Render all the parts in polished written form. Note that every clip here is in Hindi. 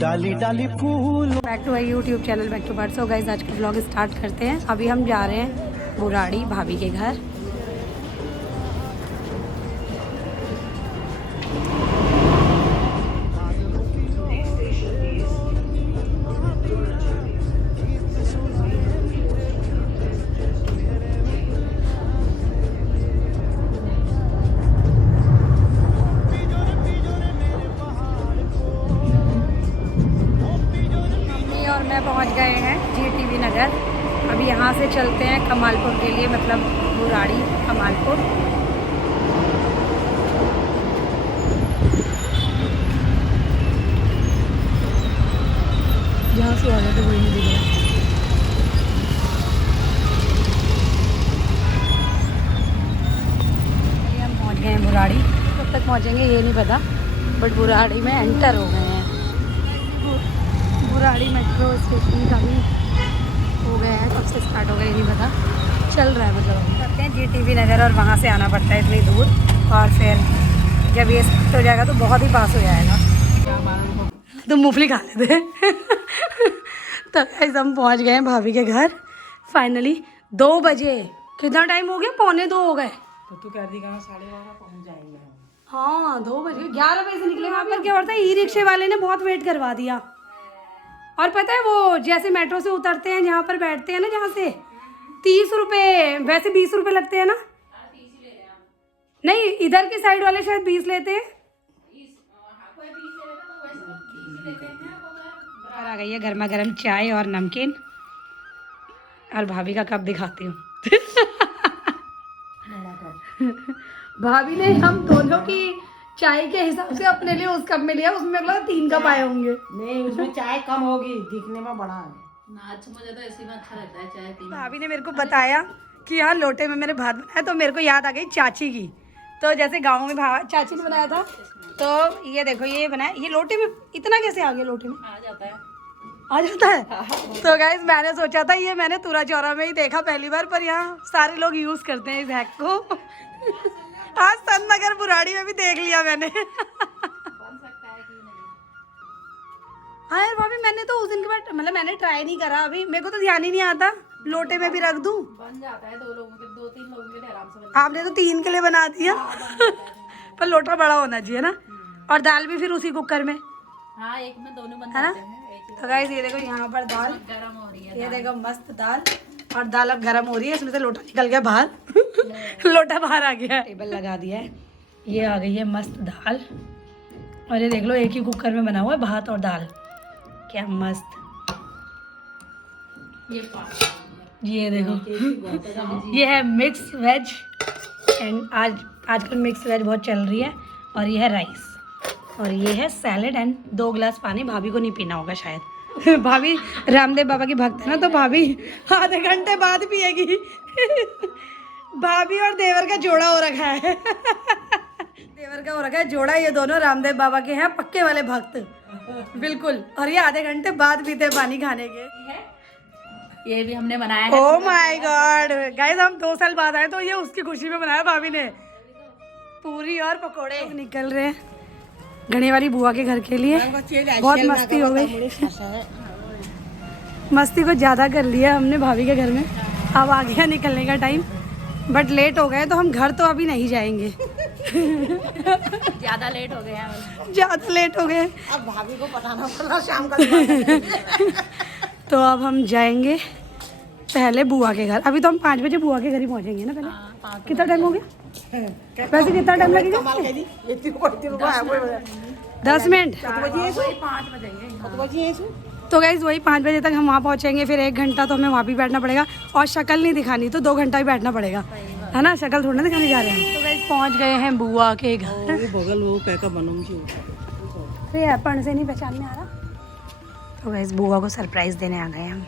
डाली डाली फूल। Back to my YouTube channel back to bird. So guys आज का व्लॉग स्टार्ट करते हैं। अभी हम जा रहे हैं बुराड़ी भाभी के घर। और मैं पहुंच गए हैं GTV नगर। अभी यहाँ से चलते हैं कमालपुर के लिए, मतलब बुराड़ी कमालपुर। जहाँ से आ गए थे वही नहीं दिख रहा। हम पहुँच गए हैं बुराड़ी। कब तक पहुँचेंगे ये नहीं पता, बट बुराड़ी में एंटर हो गए हैं। बुराड़ी मेट्रो स्टेशन का भी हो गया है, कब से स्टार्ट हो गया ये नहीं पता, चल रहा है। मतलब हम करते हैं GTV नगर और वहाँ से आना पड़ता है इतनी दूर, और फिर जब ये स्टार्ट हो जाएगा तो बहुत ही पास हो जाएगा। तो मूंगफली खा लेते हैं। तो गाइस हम पहुँच गए हैं भाभी के घर फाइनली। 2 बजे, कितना टाइम हो गया? 1:45 हो गए। तो तू कह दी 12:30 पहुँच जाएंगे। हाँ 2 बजे, 11 बजे से निकले। वहाँ पर क्या होता है, ई रिक्शे वाले ने बहुत वेट करवा दिया। और पता है वो जैसे मेट्रो से उतरते हैं, जहाँ पर बैठते हैं ना, जहाँ से 30 रुपये, वैसे 20 रुपये लगते हैं ना? नहीं, इधर की साइड वाले शायद 20 लेते हैं। और आ गई है गर्मा गर्म चाय और नमकीन, और भाभी का कप दिखाती हूँ। भाभी ने हम दोनों की चाय के हिसाब से अपने लिए उस कप में लिया, उसमें मतलब 3 कप आए होंगे। नहीं, उसमें चाय कम होगी, दिखने में बड़ा है ना। अच्छा, मुझे तो इसी में अच्छा लगता है चाय पीना। भाभी ने मेरे को बताया कि यहाँ लोटे में मैंने भात बनाया, तो मेरे को याद आ गई चाची की। तो जैसे गाँव में चाची ने बनाया था, तो ये देखो ये बनाया, ये लोटे में इतना कैसे आ गया? लोटे में आ जाता है, आ जाता है। तो गाइस मैंने सोचा था, ये मैंने तुरा चौरा में ही देखा पहली बार, पर यहाँ सारे लोग यूज़ करते हैं इस हैक को। आज सन नगर बुराड़ी में भी देख लिया मैंने। बन सकता है कि नहीं। हाँ यार भाभी, मैंने तो उस दिन के बाद मतलब मैंने ट्राई नहीं करा अभी, मेरे को तो ध्यान ही नहीं आता लोटे में भी रख दूं। बन जाता है 2 लोगों के, 2-3 लोगों के लिए आराम से बन आपने तो 3 के लिए बना दिया। पर लोटा बड़ा होना चाहिए ना। और दाल भी फिर उसी कुकर में, जाता है। हाँ, एक में दोनों बन है ना? जाते हैं, एक ही तो गाइस ये देखो यहाँ पर दाल गरम हो रही है। ये देखो मस्त दाल, और दाल अब गर्म हो रही है, इसमें से लोटा निकल गया बाहर। लोटा बाहर आ गया। टेबल लगा दिया है, ये आ गई है मस्त दाल, और ये देख लो एक ही कुकर में बना हुआ है भात और दाल, क्या मस्त। ये देखो ये है मिक्स वेज, एंड आजकल मिक्स वेज बहुत चल रही है। और ये है राइस, और ये है सैलेड, एंड 2 गिलास पानी। भाभी को नहीं पीना होगा शायद। भाभी रामदेव बाबा की भक्त है ना, तो भाभी आधे घंटे बाद पिएगी। भाभी और देवर का जोड़ा हो रखा है। देवर का हो रखा है जोड़ा, ये दोनों रामदेव बाबा के हैं पक्के वाले भक्त, बिल्कुल। और ये आधे घंटे बाद पीते पानी खाने के। ये भी हमने बनाया है। ओह माय गॉड गाइस, हम 2 साल बाद आए, तो ये उसकी खुशी में बनाया भाभी ने। पूरी और पकोड़े निकल रहे हैं घने वाली बुआ के घर के लिए। बहुत मस्ती हो गई, मस्ती को ज़्यादा कर लिया हमने भाभी के घर में। अब आ गया निकलने का टाइम, बट लेट हो गए, तो हम घर तो अभी नहीं जाएंगे। ज़्यादा लेट हो गया है। ज़्यादा लेट हो गए, अब भाभी को पटाना पड़ा शाम का। तो अब हम जाएंगे पहले बुआ के घर। अभी तो हम 5 बजे बुआ के घर ही पहुंचेंगे ना पहले। कितना टाइम हो गया वैसे, कितना टाइम लगेगा? 10 मिनट। 5 बजेंगे। तो गाइज वही 5 बजे तक हम वहाँ पहुँचेंगे, फिर 1 घंटा तो हमें वहाँ भी बैठना पड़ेगा, और शक्ल नहीं दिखानी तो 2 घंटा ही बैठना पड़ेगा, है ना? शक्ल थोड़ा ना दिखाने जा रहे हैं। तो गाइज पहुँच गए हैं बुआ के घर। बगल वो कैका बनूंगी। अरे अपन से नहीं पहचान में आ रहा। तो गाइज बुआ को सरप्राइज देने आ गए हम।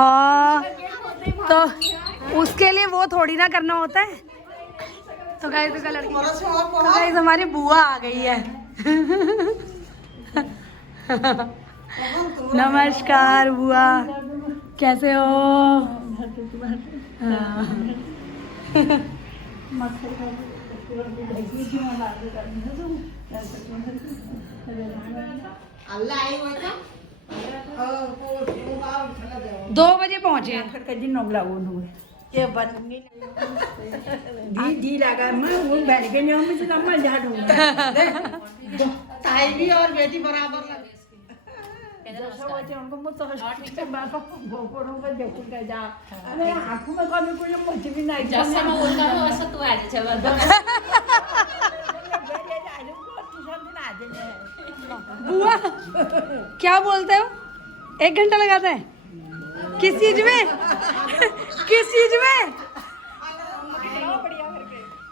तो उसके लिए वो थोड़ी ना करना होता है। तो गाइस इसका लड़की तो गाइस हमारी बुआ आ गई है। नमस्कार बुआ, कैसे हो? दो बजे पहुंचे। ये बननी दी लगा मैं वो बैठ के नहीं मुझे लम्बा झाड़ू ताई भी और बेटी बराबर लगे उनको मुझे हॉस्पिटल में गोपड़ों का देखूंगा जा अरे आंखों में कभी कोई मुझे भी नहीं जैसे मैं बोलता हूँ वैसे तू आ जा बुआ क्या बोलते हो? 1 घंटा लगाता है किस चीज में? किस चीज में?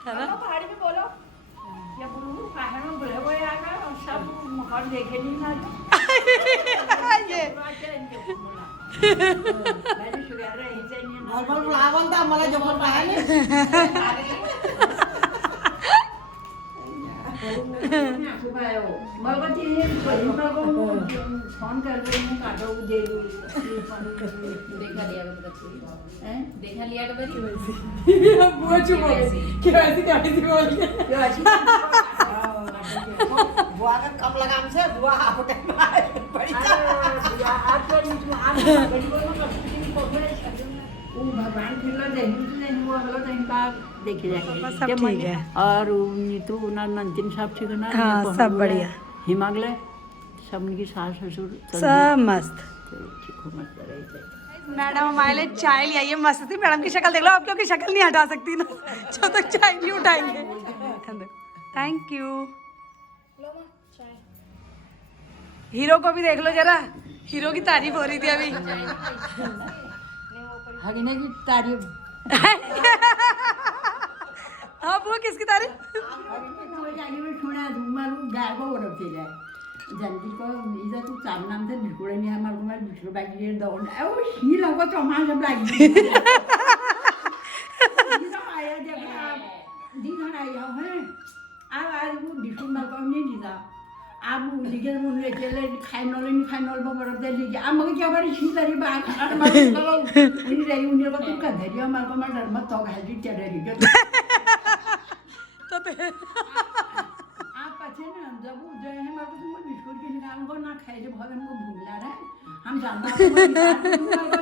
पहाड़ी में बोलो या बोलूं पहाड़ में बोले वो आगा सब मकान देखे नहीं ना ये मैंने शुगर रही से नहीं नॉर्मल बुलावन था मला जबर पाहिले मला ती फोन कर रही हूं काटो दे दो देखा लिया देखा लिया तो बड़ी बुआ चुप हो गई कि ऐसी बोल के बुआ का कम लगाम से बुआ आप टाइम बड़ी आप तो बड़ी बोल वो भगवान फिरला नहीं वो हलो टाइम का देखे जाके सब ठीक है। और नीतू ना नंदिन साहब ठीक है ना? हाँ, सब बढ़िया। हिमालय सब उनकी सास ससुर सब मस्त। ठीक हो मस्त रही थे। मैडम हमारे लिए चाय ले आइए, मस्त थी। मैडम की शक्ल देख लो, आप क्योंकि शक्ल नहीं हटा सकती ना जब तक चाय नहीं उठाएंगे। Thank you. हीरो को भी देख लो जरा, हीरो की तारीफ हो रही थी अभी। हगने की तारीफ हाँ वो किसकी तारीफ? जनती को इधर तू चार नाम से बिल्कुल नहीं हमारे को मैं बिल्कुल बाकी ये दौड़ है वो ही लोगों तो हमारे सब लागी आया जब दिन आया है आज वो बिल्कुल मेरे को नहीं दिया आप लिखे मुझे चले खाई नॉल बबर दे लीजिए आप मगर क्या बारी शी तारी बात और मैं चलो उन्हीं रही उन्हीं को तुम कर दे दिया हमारे को मैं डर मत तो खाई चले रही तो आप पछे ना जब वो जो है हमारे को तुम बिस्कुट के निकाल को ना खाए जब भगवान को भूला रहे हम जानते हैं कि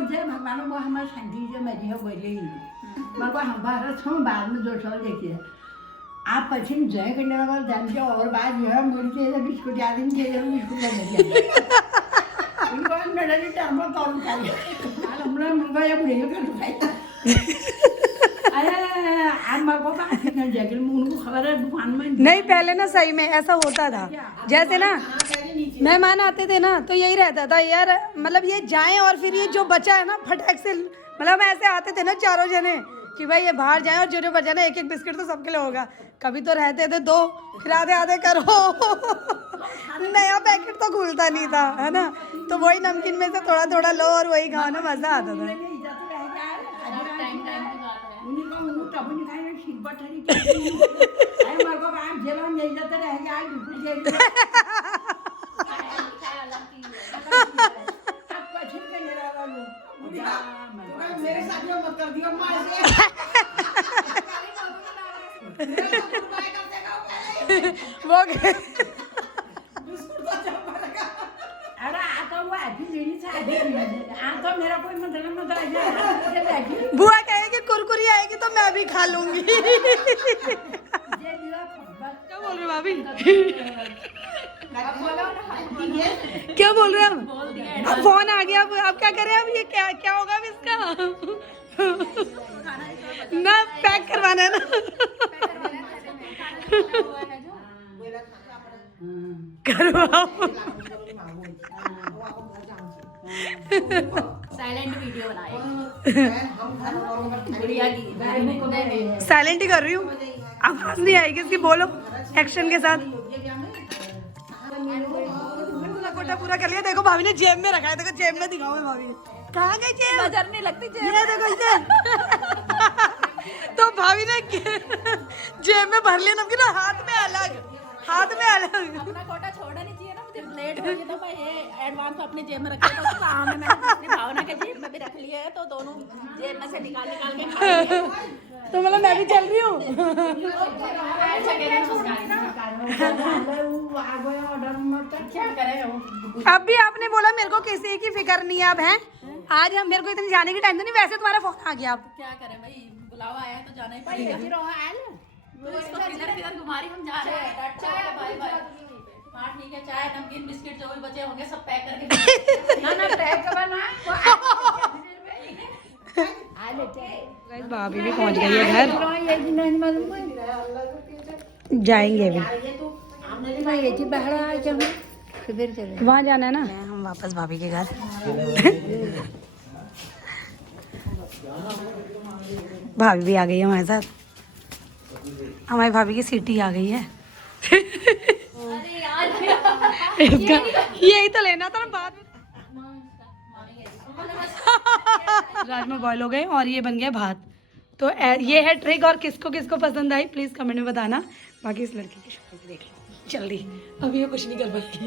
जय भगवान को हमारे शांति से मरी हो गई मेरे को हम भारत हम बाद में जो साल देखिए आप पश्चिम जय करने वाला जानते हो और बाद जो है मुझे चाहिए बिस्कुट याद नहीं चाहिए बिस्कुट बन गया उनको मेरा भी टर्म तौल खाई हम लोग मुर्गा या बुढ़े कर खाई अरे आप मेरे को बात नहीं जाके उनको खबर है दुकान में नहीं, पहले ना सही में ऐसा होता था। जैसे ना मेहमान आते थे ना तो यही रहता था यार, मतलब ये जाएं और फिर ये जो बचा है ना फटाक से, मतलब ऐसे आते थे ना चारों जने कि भाई ये बाहर जाएं और जो बचा ना एक एक बिस्किट तो सबके लिए होगा। कभी तो रहते थे 2, फिर आधे आधे करो नया पैकेट तो खुलता नहीं था, है ना? तो वही नमकीन में से थोड़ा थोड़ा लो और वही खाओ ना, मजा आता था। मेरे साथ में मत कर दियो मार से वो अरे आता हुआ अभी लेनी चाहिए आता मेरा कोई मतलब बुआ कहेगी कुरकुरी आएगी तो मैं भी खा लूंगी। क्या बोल रहे हो भाभी? क्या बोल रहे हैं अब फोन आ गया, अब क्या करें? अब ये क्या होगा अब इसका? ना पैक करवाना है ना। करवाओ। साइलेंट वीडियो बनाए गुड़िया की। साइलेंट ही कर रही हूँ, आवाज नहीं आएगी इसकी, बोलो एक्शन के साथ। कोटा पूरा कर लिया। देखो भाभी ने जेब में रखा है, देखो जेब में दिखाओ भाभी। कहाँ गई जेब? नजर नहीं लगती जेब। ये देखो इसे। तो भाभी ने जेब में भर लिया नमकीन, हाथ में अलग। अपना कोटा छोड़ना नहीं चाहिए ना, मुझे लेट हो गया था भाई, ये एडवांस अपने जेब में रखे तो काम है, मैंने दूसरी भावना के जेब में भी रख लिए है, तो दोनों जेब में से निकाल के खा लिए। तो मतलब मैं भी चल रही हूँ। ऐसा कह रहे हैं क्या करें। अब भी आपने बोला मेरे को किसी की फिक्र नहीं है अब है। आज हम मेरे को इतनी जाने की टाइम तो नहीं, वैसे तुम्हारा फोन आ गया अब। क्या करें भाई, बुलावा आया तो जाना ही पड़ेगा। तो इसको किधर घुमा रही, हम जा रहे हैं। Bye bye. हाँ ठीक है, चाय नमकीन बिस्किट जो भी बचे होंगे सब पैक करके ना पैक करना भाभी भी पहुंच गई है घर, जाएंगे भी। वहाँ जाना है ना, हम वापस भाभी के घर। भाभी भी आ गई है हमारे साथ, हमारी भाभी की सीटी आ गई है। इसका यही तो लेना था ना बाद में। राजमा बॉयल हो गए और ये बन गया भात। तो ये है ट्रिक, और किसको किसको पसंद आई प्लीज कमेंट में बताना। बाकी इस लड़की की शक्ल देख लो जल्दी, अभी ये कुछ नहीं कर पाएगी।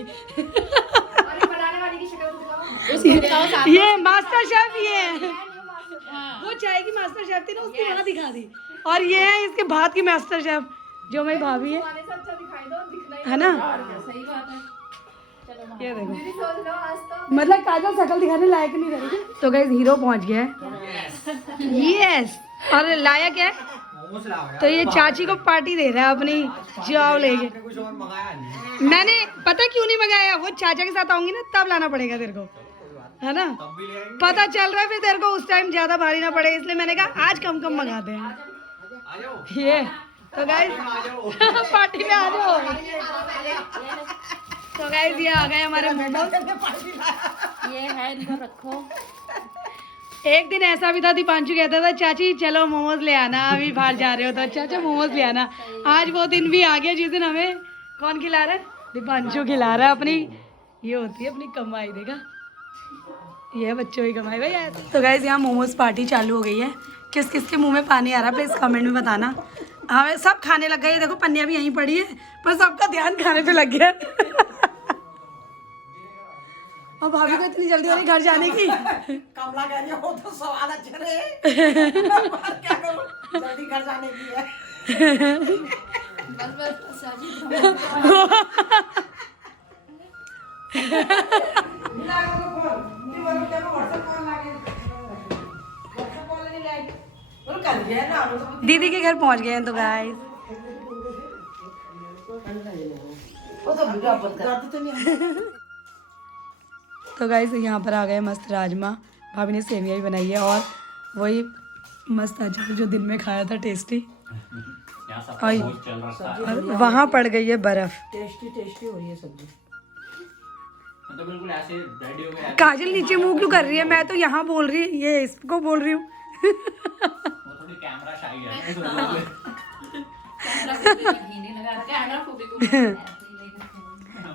ये मास्टर शेफ, ये वो चाय की मास्टर शेफ थी ना, उसकी वहाँ दिखा दी। और ये है इसके भात की मास्टर शेफ जो मेरी भाभी है ना। सही बात है। ये देखो, मतलब काजल शकल दिखाने लायक नहीं रही। तो गाइस हीरो पहुंच गया है। यस, और लाया क्या है? तो ये चाची को पार्टी दे रहा है अपनी, जाओ लेके। मैंने पता क्यों नहीं मंगाया, वो चाचा के साथ आऊंगी ना तब लाना पड़ेगा तेरे को, है ना। पता चल रहा है फिर तेरे को उस टाइम ज्यादा भारी ना पड़े, इसलिए मैंने कहा आज कम कम मंगाते हैं। ये तो गाइस पार्टी में आ जाओ। तो गाइस ये आ गए हमारे मोमोज, ये है, इनको रखो। एक दिन ऐसा भी था, दीपांशु कहता था चाची चलो मोमोज ले आना, अभी बाहर जा रहे हो तो चाचा मोमोज ले आना। आज वो दिन भी आ गया जिस दिन हमें कौन खिला रहा है, दीपांशु खिला रहा है। अपनी ये होती है अपनी कमाई, देखा ये बच्चों की कमाई भाई। तो गाइस यहाँ मोमोज पार्टी चालू हो गई है। किस किस के मुंह में पानी आ रहा है प्लीज कमेंट में बताना। हमें सब खाने लग गए, देखो पन्निया भी यहीं पड़ी है, पर सबका ध्यान खाने पे लग गया। और भाभी को इतनी जल्दी हो रही घर जाने की। कमला कह रही हो तो सवाल अच्छे रहे। क्या करूं, जल्दी घर जाने की है। बस दीदी के घर पहुंच गए हैं। तो गाइस तो गाइस यहाँ पर आ गए मस्त राजमा, भाभी ने सेवियाँ भी बनाई है और वही मस्त अचार जो दिन में खाया था टेस्टी। और वहाँ पड़ गई है बर्फ। टेस्टी हो रही है सब्जी। तो बिल्कुल ऐसे रेडी हो गया। काजल नीचे मुंह क्यों कर रही है, मैं तो यहाँ बोल रही है, ये इसको बोल रही हूँ। वो थोड़ी कैमरा शाई है। कैमरा फूबी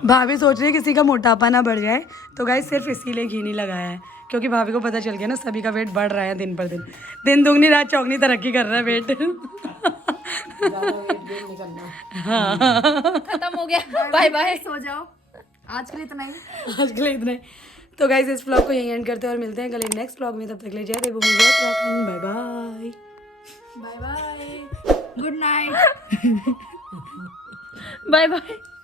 भाभी सोच रही है किसी का मोटापा ना बढ़ जाए, तो गाइस सिर्फ इसीलिए घी नहीं लगाया है, क्योंकि भाभी को पता चल गया ना सभी का वेट बढ़ रहा है दिन पर दिन। दिन दुगनी रात चौगनी तरक्की कर रहा है वेट। हाँ खत्म हो गया, बाय बाय, सो जाओ। आज के लिए इतना ही। तो गाइस इस व्लॉग को यहीं एंड करते हैं और मिलते हैं कल एक नेक्स्ट व्लॉग में। तब तक ले जय देवभूमि जय Uttarakhand, bye bye bye bye, good night. Bye bye.